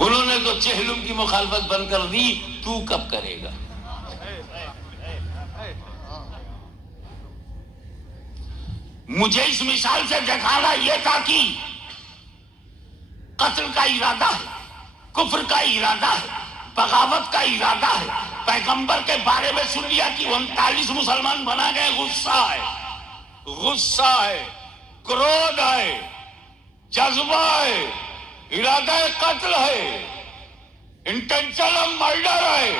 انہوں نے تو چہلم کی مخالفت بند کر دی، تو کب کرے گا؟ مجھے اس مثال سے دکھانا یہ تھا کہ قتل کا ارادہ ہے، کفر کا ارادہ ہے، بغاوت کا ارادہ ہے۔ پیغمبر کے بارے میں سن لیا کہ 39 مسلمان بنا گئے، غصہ ہے، کرودھ ہے، جذبہ ہے، ارادہ قتل ہے، انٹینشنل مرڈر ہے،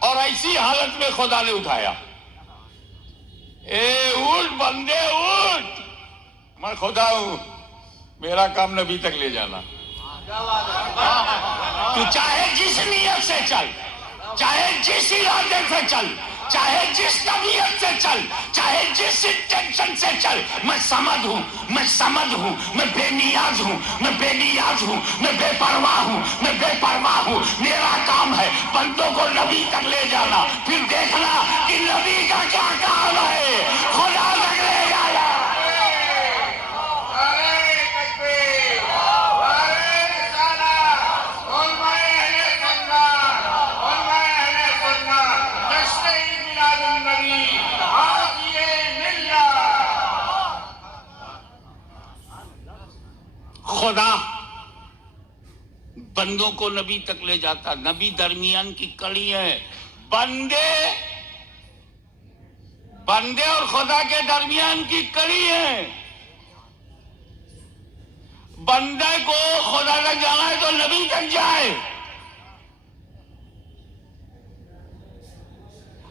اور ایسی حالت میں خدا نے اٹھایا، اے اٹھ بندے اٹھ، میں خدا ہوں، میرا کام نبی تک لے جانا۔ تو چاہے جس نیت سے چل، چاہے جس ارادے سے چل، چاہے جس طبیعت سے چل، چاہے جس انٹینشن سے چل، میں سمجھ ہوں، میں بے نیاز ہوں، میں بے پرواہ ہوں۔ میرا کام ہے بندوں کو نبی تک لے جانا، پھر دیکھنا کہ نبی کا کیا کام ہے، خدا تک لے جانا۔ خدا بندوں کو نبی تک لے جاتا، نبی درمیان کی کڑی ہے، بندے اور خدا کے درمیان کی کڑی ہے۔ بندے کو خدا تک جانا ہے تو نبی تک جائے۔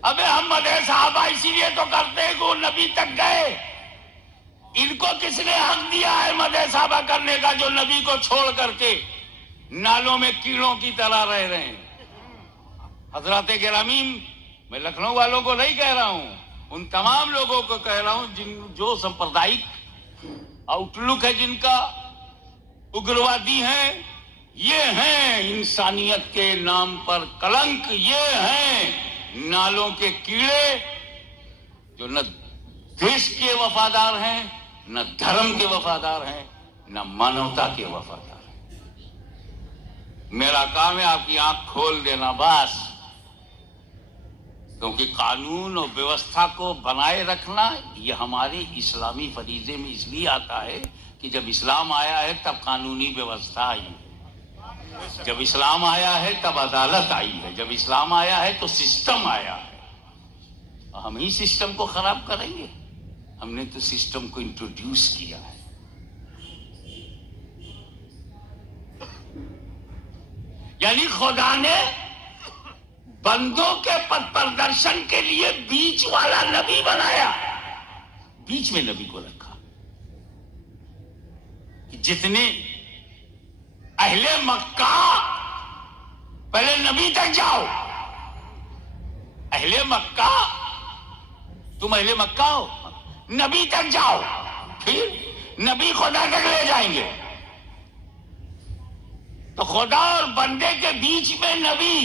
ابے ہم مدح صحابہ اسی لیے تو کرتے ہیں کہ وہ نبی تک گئے۔ ان کو کس نے حق دیا ہے مدح صحابہ کرنے کا، جو نبی کو چھوڑ کر کے نالوں میں کیڑوں کی طرح رہ رہے ہیں؟ حضرات گرامی، میں لکھنؤ والوں کو نہیں کہہ رہا ہوں، ان تمام لوگوں کو کہہ رہا ہوں جو سمپردائک آؤٹ لک ہے، جن کا اگروادی ہیں، یہ ہیں انسانیت کے نام پر کلنک، یہ ہیں نالوں کے کیڑے، جو نہ دیش کے وفادار ہیں، نہ دھرم کے وفادار ہیں، نہ مانوتا کے وفادار ہیں۔ میرا کام ہے آپ کی آنکھ کھول دینا بس، کیونکہ قانون اور ویوستھا کو بنائے رکھنا یہ ہمارے اسلامی فریضے میں اس لیے آتا ہے کہ جب اسلام آیا ہے تب قانونی ویوستھا آئی ہے، جب اسلام آیا ہے تب عدالت آئی ہے، جب اسلام آیا ہے تو سسٹم آیا ہے۔ ہم ہی سسٹم کو خراب کریں گے؟ ہم نے تو سسٹم کو انٹروڈیوس کیا ہے۔ یعنی خدا نے بندوں کے پتھ پردرشن کے لیے بیچ والا نبی بنایا، بیچ میں نبی کو رکھا کہ جتنے اہل مکہ، پہلے نبی تک جاؤ، اہل مکہ، تم اہل مکہ ہو، نبی تک جاؤ، پھر نبی خدا تک لے جائیں گے۔ تو خدا اور بندے کے بیچ میں نبی،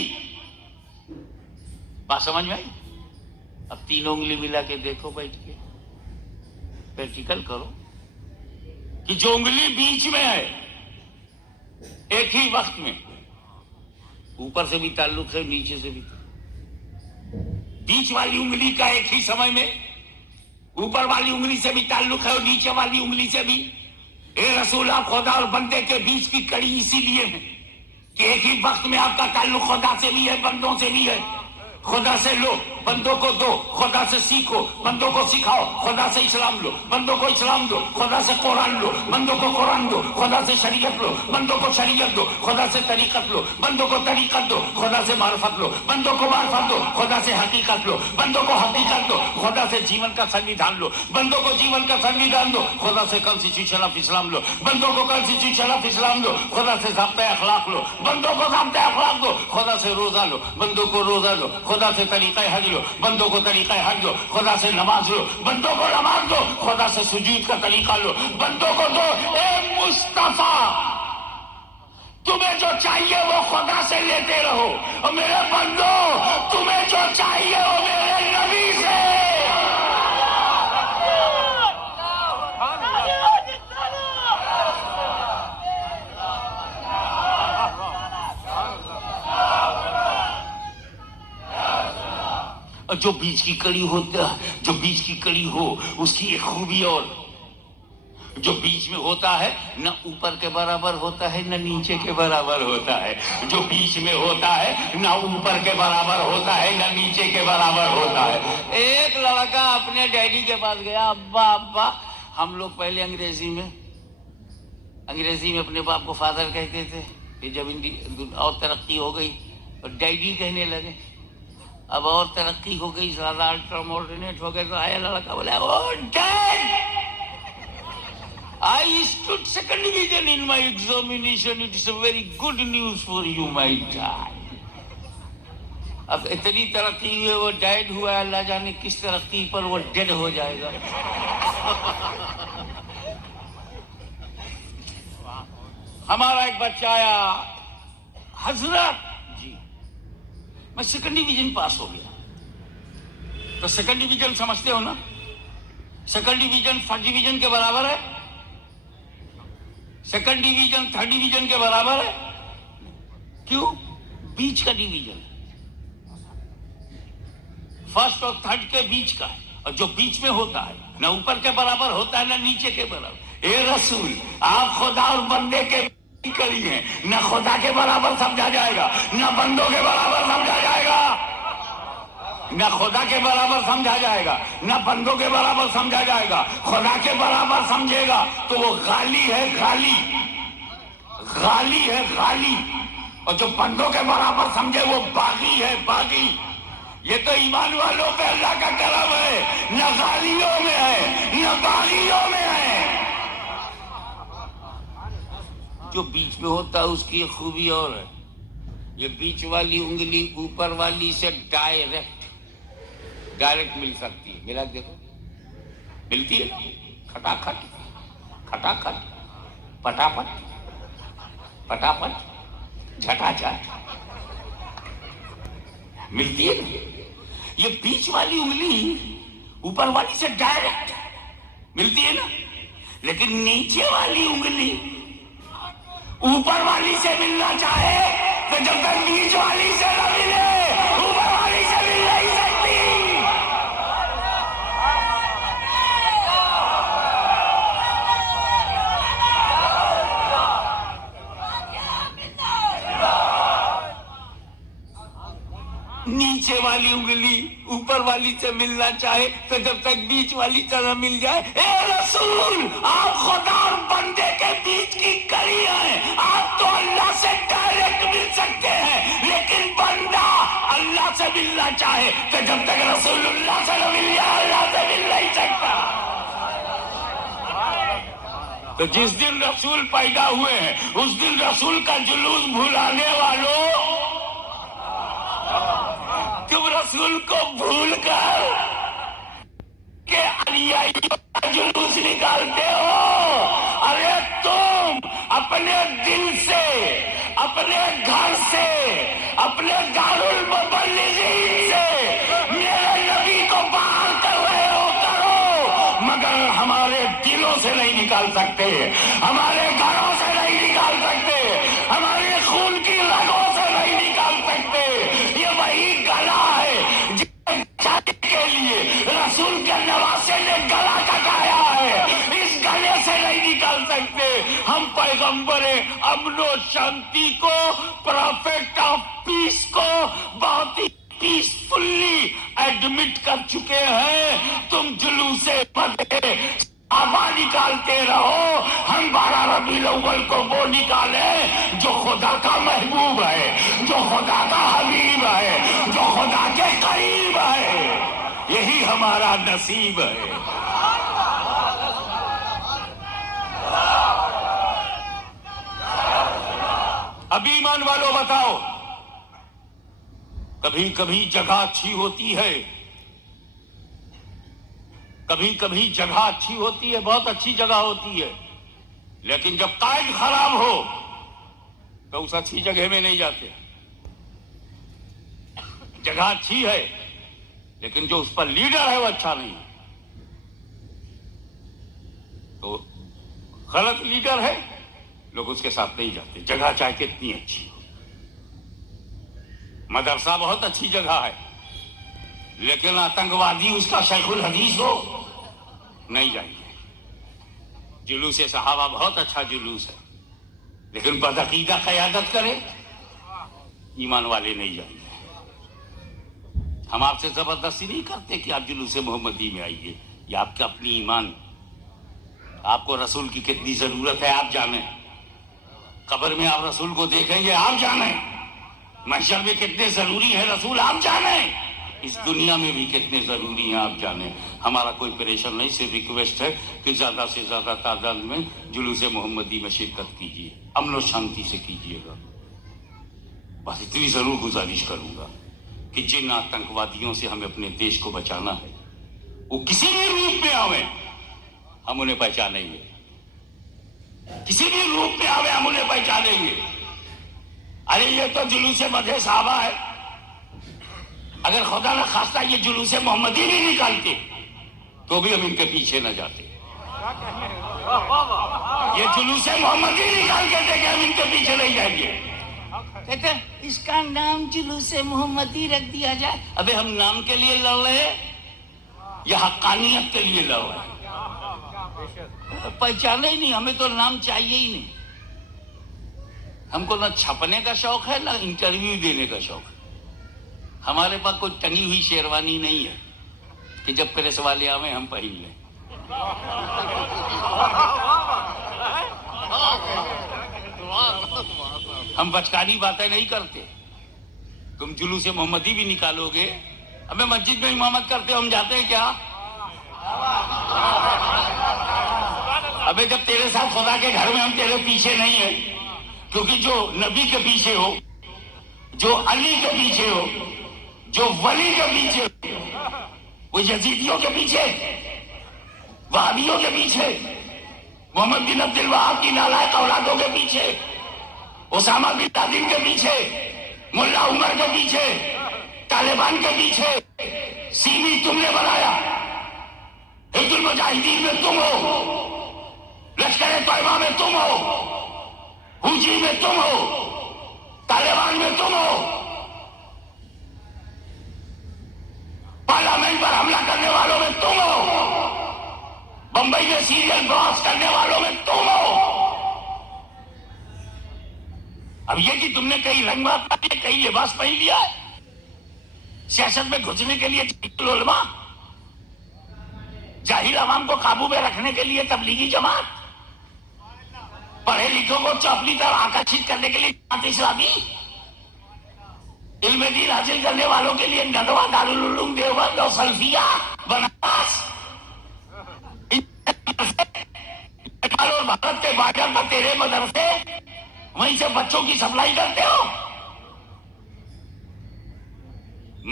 بات سمجھ میں آئی؟ اب 3 انگلی ملا کے دیکھو بیٹھ کے، پریکٹیکل کرو کہ جو انگلی بیچ میں ہے ایک ہی وقت میں، اوپر سے بھی تعلق ہے نیچے سے بھی، بیچ والی انگلی کا ایک ہی سمے میں اوپر والی انگلی سے بھی تعلق ہے اور نیچے والی انگلی سے بھی۔ اے رسول، آپ خدا اور بندے کے بیچ کی کڑی اسی لیے ہے کہ ایک ہی وقت میں آپ کا تعلق خدا سے بھی ہے، بندوں سے بھی ہے۔ خدا سے لو، بندوں کو دو، خدا سے سیکھو، بندوں کو سکھاؤ، خدا سے اسلام لو، بندوں کو اسلام دو، خدا سے قرآن لو، بندوں کو قرآن دو، خدا سے شریعت لو، بندوں کو شریعت دو، خدا سے طریقت لو، بندوں کو طریقت دو، خدا سے معرفت لو، بندوں کو معرفت دو، خدا سے حقیقت لو، بندوں کو حقیقت دو، خدا سے جیون کا سنویدھان لو، بندوں کو جیون کا سنویدھان دو، خدا سے کانسٹیٹیوشن آف اسلام لو، بندوں کو کانسٹیٹیوشن آف اسلام دو، خدا سے ضابطۂ اخلاق لو، بندوں کو ضابطۂ اخلاق دو، خدا سے روزہ لو، بندوں کو روزہ دو، خدا سے طریقہ حج لو، بندوں کو طریقہ حج دو، خدا سے نماز لو، بندوں کو نماز دو، خدا سے سجود کا طریقہ لو، بندوں کو دو۔ اے مصطفیٰ، تمہیں جو چاہیے وہ خدا سے لیتے رہو، اور میرے بندو تمہیں جو چاہیے وہ میرے نبی سے۔ اور جو بیچ کی کڑی ہو اس کی ایک خوبی اور جو بیچ میں ہوتا ہے نہ اوپر کے برابر ہوتا ہے نہ نیچے کے برابر ہوتا ہے. جو بیچ میں ہوتا ہے نہ اوپر کے برابر ہوتا ہے نہ نیچے کے برابر ہوتا ہے. ایک لڑکا اپنے ڈیڈی کے پاس گیا, ابا ابا. ہم لوگ پہلے انگریزی میں اپنے باپ کو فادر کہتے تھے. کہ جب اور ترقی ہو گئی اور ڈیڈی کہنے لگے. اب اور ترقی ہو گئی, زیادہ الٹرا ماڈرنیٹ ہو گئے, تو آیا لڑکا بولا, او dead, I stood second division in my examination. It's a very good news for you, my child. اب اتنی ترقی ہوئی, وہ ڈیڈ ہوا, اللہ جانے کس ترقی پر وہ ڈیڈ ہو جائے گا. ہمارا ایک بچہ آیا, حضرت جی میں سیکنڈ ڈویژن پاس ہو گیا. تو سیکنڈ ڈویژن سمجھتے ہو نا, سیکنڈ ڈویژن فرسٹ ڈویژن کے برابر ہے. سیکنڈ ڈویژن تھرڈ ڈویژن کے برابر ہے. کیوں؟ بیچ کا ڈویژن, فرسٹ اور تھرڈ کے بیچ کا ہے. اور جو بیچ میں ہوتا ہے نہ اوپر کے برابر ہوتا ہے نہ نیچے کے برابر. اے رسول, آپ خدا اور بندے کے کڑی ہیں, نہ خدا کے برابر سمجھا جائے گا نہ بندوں کے برابر سمجھا جائے گا. نہ خدا کے برابر سمجھا جائے گا نہ بندوں کے برابر سمجھا جائے گا. خدا کے برابر سمجھے گا تو وہ غالی ہے, غالی ہے, غالی. اور جو بندوں کے برابر سمجھے وہ باغی ہے, باغی. یہ تو ایمان والوں پہ اللہ کا کرم ہے, نہ غالیوں میں ہے نہ باغیوں میں ہے. جو بیچ میں ہوتا ہے اس کی ایک خوبی اور ہے. یہ بیچ والی انگلی اوپر والی سے ڈائریکٹ مل سکتی ہے. ملا دیکھو, ملتی ہے, کھٹاکھٹ کھٹاکھٹ, پٹاپٹ پٹاپٹ, جھٹاجھٹ ملتی ہے نا. یہ بیچ والی انگلی اوپر والی سے ڈائریکٹ ملتی ہے نا. لیکن نیچے والی انگلی اوپر والی سے ملنا چاہے تو جب تک بیچ والی سے نہ ملے اوپر والی سے مل نہیں سکتی. نیچے والی انگلی اوپر والی سے ملنا چاہے تو جب تک بیچ والی سے نہ مل جائے. اے رسول, آپ خدا اور بندے کے بیچ کی کڑی ہیں. آپ تو اللہ سے ڈائریکٹ مل سکتے ہیں, لیکن بندہ اللہ سے ملنا چاہے تو جب تک رسول اللہ سے نہ مل جائے اللہ سے مل نہیں سکتا. تو جس دن رسول پیدا ہوئے ہیں اس دن رسول کا جلوس بھلانے والوں, تم رسول کو بھول کر کہ انیائیوں کا جلوس نکالتے ہو. ارے تم اپنے دل سے, اپنے گھر سے, اپنے دارالمبلغین سے میرے نبی کو باہر کر رہے ہو, کرو, مگر ہمارے دلوں سے نہیں نکال سکتے, ہمارے گھروں سے نہیں نکال سکتے, ہمارے خون کی رگوں سے نہیں نکال سکتے. یہ وہی گلا ہے کے لیے رسول کے نواسے نے گلا کٹایا ہے. اس گلے سے نہیں نکال سکتے. ہم پیغمبر امن و شانتی کو, پروفیٹ آف پیس کو بہت ہی پیسفلی ایڈمٹ کر چکے ہیں. تم جلوس آبا نکالتے رہو, ہم 12 ربیع الاول کو وہ نکالیں جو خدا کا محبوب ہے, جو خدا کا حبیب ہے, جو خدا کے قریب ہے. یہی ہمارا نصیب ہے. ابھی ایمان والو بتاؤ, کبھی کبھی جگہ اچھی ہوتی ہے, کبھی کبھی جگہ اچھی ہوتی ہے, بہت اچھی جگہ ہوتی ہے, لیکن جب قائد خراب ہو تو اس اچھی جگہ میں نہیں جاتے. جگہ اچھی ہے لیکن جو اس پر لیڈر ہے وہ اچھا نہیں, تو غلط لیڈر ہے, لوگ اس کے ساتھ نہیں جاتے. جگہ چاہے کتنی اچھی ہو. مدرسہ بہت اچھی جگہ ہے لیکن آتنکوادی اس کا شیخ الحدیث ہو نہیں جائیں گے. جلوس صحابہ بہت اچھا جلوس ہے، لیکن بدعقیدہ قیادت کرے ایمان والے نہیں جائیں گے. ہم آپ سے زبردستی نہیں کرتے کہ آپ جلوس محمدی میں آئیے، یہ آپ کا اپنی ایمان. آپ کو رسول کی کتنی ضرورت ہے آپ جانیں. قبر میں آپ رسول کو دیکھیں گے آپ جانیں. محشر میں کتنے ضروری ہے رسول آپ جانیں. اس دنیا میں بھی کتنے ضروری ہیں آپ جانیں. ہمارا کوئی پریشان نہیں، صرف ریکویسٹ ہے کہ زیادہ سے زیادہ تعداد میں جلوس محمدی میں شرکت کیجیے، امن و شانتی سے کیجیے گا. بس اتنی ضرور گزارش کروں گا کہ جن آتنکوادیوں سے ہمیں اپنے دیش کو بچانا ہے وہ کسی بھی روپ میں آوے ہم انہیں پہچانیں گے. کسی بھی روپ میں آوے ہم انہیں پہچانیں گے. ارے یہ تو جلوس مدح صحابہ ہے. اگر خدا نہ خواستہ یہ جلوس محمدی نہیں نکالتے تو بھی ہم ان کے پیچھے نہ جاتے. یہ جلوس محمدی نکال کے دیکھیں ہم ان کے پیچھے نہیں جائیں گے. کہتے ہیں اس کا نام جلوس محمدی رکھ دیا جائے. ابے ہم نام کے لیے لڑ رہے ہیں یا حقانیت کے لیے لڑ رہے ہیں؟ پہچانے ہی نہیں. ہمیں تو نام چاہیے ہی نہیں. ہم کو نہ چھپنے کا شوق ہے نہ انٹرویو دینے کا شوق ہے. ہمارے پاس کوئی ٹنگی ہوئی شیروانی نہیں ہے کہ جب پریس والے آویں ہم پہن لیں. ہم بچکانی باتیں نہیں کرتے. تم جلوس محمدی بھی نکالو گے، ہمیں مسجد میں امامت کرتے ہو ہم جاتے ہیں کیا؟ ابے جب تیرے ساتھ خدا کے گھر میں ہم تیرے پیچھے نہیں ہیں، کیونکہ جو نبی کے پیچھے ہو، جو علی کے پیچھے ہو، جو ولی کے پیچھے ہو، وہ یزیدیوں کے پیچھے، وہابیوں کے پیچھے، محمد بن عبد الوہاب کی نالائق اولادوں کے پیچھے، اسامہ بن لادن کے پیچھے، ملا عمر کے پیچھے، طالبان کے پیچھے. سیمی تم نے بنایا، حزب المجاہدین میں تم ہو، لشکر طیبہ میں تم ہو، حوثی میں تم ہو، طالبان میں تم ہو، پارلیمنٹ پر حملہ کرنے والوں میں تم ہو، بمبئی میں سیریل براس کرنے والوں میں تم ہو. اب یہ کہ تم نے کئی رنگ پہن لیا، کئی لباس پہن لیا ہے سیاست میں گھسنے کے لیے علماء، جاہل عوام کو قابو میں رکھنے کے لیے تبلیغی جماعت، پڑھے لکھوں کو اپنی طرف آکرشت کرنے کے لیے جماعت اسلامی، علم دین حاصل کرنے والوں کے لیے ندوہ، دارالعلوم دیوبند اور سلفیہ بنارس، اور بھارت کے بارڈر پر تیرے مدرسے، وہیں سے بچوں کی سپلائی کرتے ہو.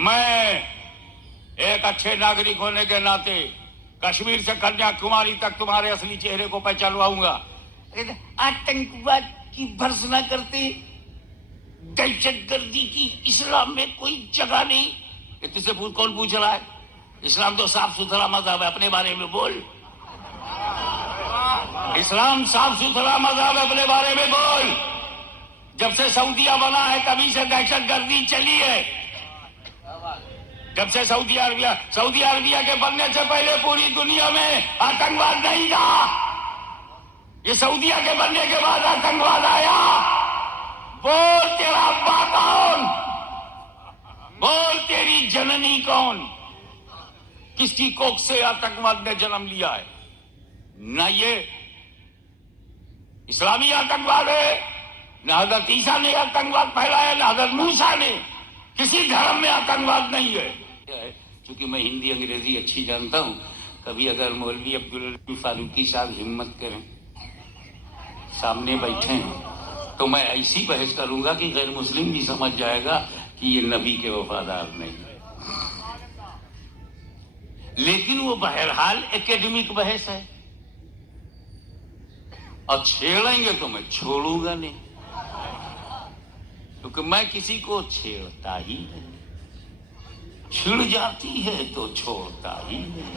میں ایک اچھے ناگرک ہونے کے ناطے کشمیر سے کنیا کماری تک تمہارے اصلی چہرے کو پہچانواؤں گا. آتنکواد کی بھرسنا کرتے، دہشت گردی کی اسلام میں کوئی جگہ نہیں. یہ تجھ سے کون پوچھ رہا ہے؟ اسلام تو صاف ستھرا مذہب ہے، اپنے بارے میں بول. اسلام صاف ستھرا مذہب ہے، اپنے بارے میں بول. جب سے سعودیہ بنا ہے تبھی سے دہشت گردی چلی ہے. جب سے سعودی عربیہ کے بننے سے پہلے پوری دنیا میں آتنکواد نہیں تھا. یہ سعودیہ کے بننے کے بعد آتنکواد آیا. بول تیرا ابا کون؟ بول تیری جننی کون؟ کس کی کوکھ سے آتنکواد نے جنم لیا ہے؟ نہ یہ اسلامی آتنکواد ہے، نہ حضرت عیسیٰ نے آتنکواد پھیلایا، نہ حضرت موسیٰ نے. کسی دھرم میں آتنکواد نہیں ہے. چونکہ میں ہندی انگریزی اچھی جانتا ہوں، کبھی اگر مولوی عبدالعلی فاروقی صاحب ہمت کریں، سامنے بیٹھے ہیں، تو میں ایسی بحث کروں گا کہ غیر مسلم بھی سمجھ جائے گا کہ یہ نبی کے وفادار نہیں. لیکن وہ بہرحال ایکیڈمک بحث ہے، اور چھیڑیں گے تو میں چھوڑوں گا نہیں، کیونکہ میں کسی کو چھیڑتا ہی نہیں. چھڑ جاتی ہے تو چھوڑتا ہی نہیں.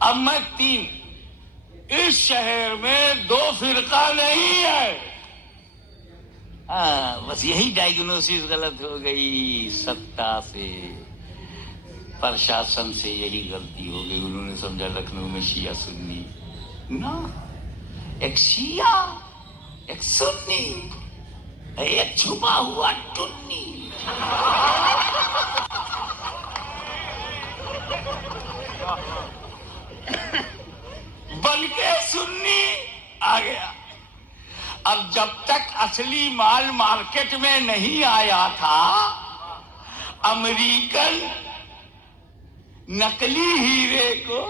اب میں اس شہر میں 2 فرقہ نہیں ہے. ہاں بس یہی ڈائگنوسس غلط ہو گئی، ستا سے پرشاسن سے یہی غلطی ہو گئی. انہوں نے سمجھا لکھنؤ میں شیعہ سنی، نہ ایک شیعہ ایک سنی ایک چھپا ہوا ٹنی. بلکہ سنی آ گیا. اب جب تک اصلی مال مارکیٹ میں نہیں آیا تھا، امریکن نقلی ہیرے کو،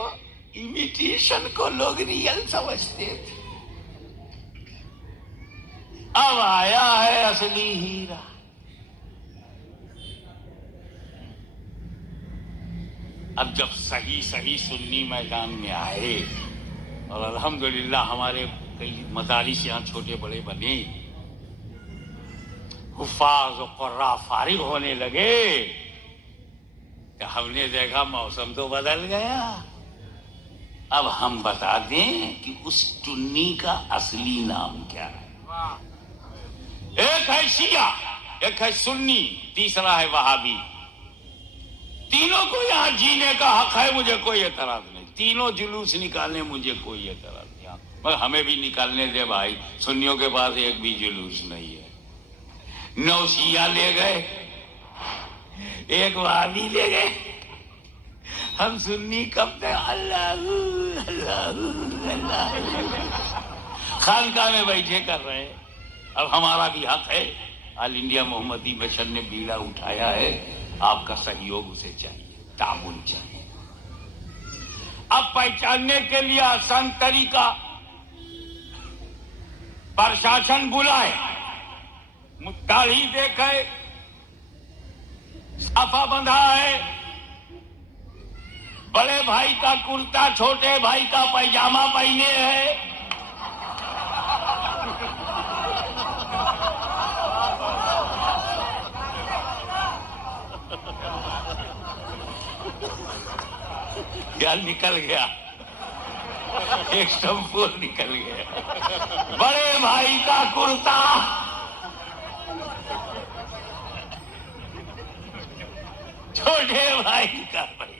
امیٹیشن کو لوگ ریئل سمجھتے تھے. اب آیا ہے اصلی ہیرا. اب جب صحیح سنی میدان میں آئے، اور الحمدللہ ہمارے کئی مدارس یہاں چھوٹے بڑے بنے، حفاظ و قراء فارغ ہونے لگے، کہ ہم نے دیکھا موسم تو بدل گیا. اب ہم بتا دیں کہ اس ٹنی کا اصلی نام کیا ہے. ایک ہے شیعہ، ایک ہے سنی، تیسرا ہے وہابی. تینوں کو یہاں جینے کا حق ہے، مجھے کوئی اعتراض نہیں. تینوں جلوس نکالنے مجھے کوئی اعتراض نہیں، مگر ہمیں بھی نکالنے دے بھائی. سنیوں کے پاس ایک بھی جلوس نہیں ہے. 9 شیعہ لے گئے، ایک وہابی لے گئے. ہم سنی کب تک اللہ اللہ اللہ خانقاہ میں بیٹھے کر رہے ہیں. اب ہمارا بھی حق ہے. آل انڈیا محمدی مشن نے بیڑا اٹھایا ہے، آپ کا سہیوگ اسے چاہیے، تعاون چاہیے. اب پہچاننے کے لیے آسان طریقہ، پرشاسن بلائے، داڑھی دیکھے، صافہ بندھا ہے، بڑے بھائی کا کرتا چھوٹے بھائی کا پیجامہ پہنے ہے، یا نکل گیا ایک شمپور نکل گیا. بڑے بھائی کا کرتا، چھوٹے بھائی کا پیجامہ.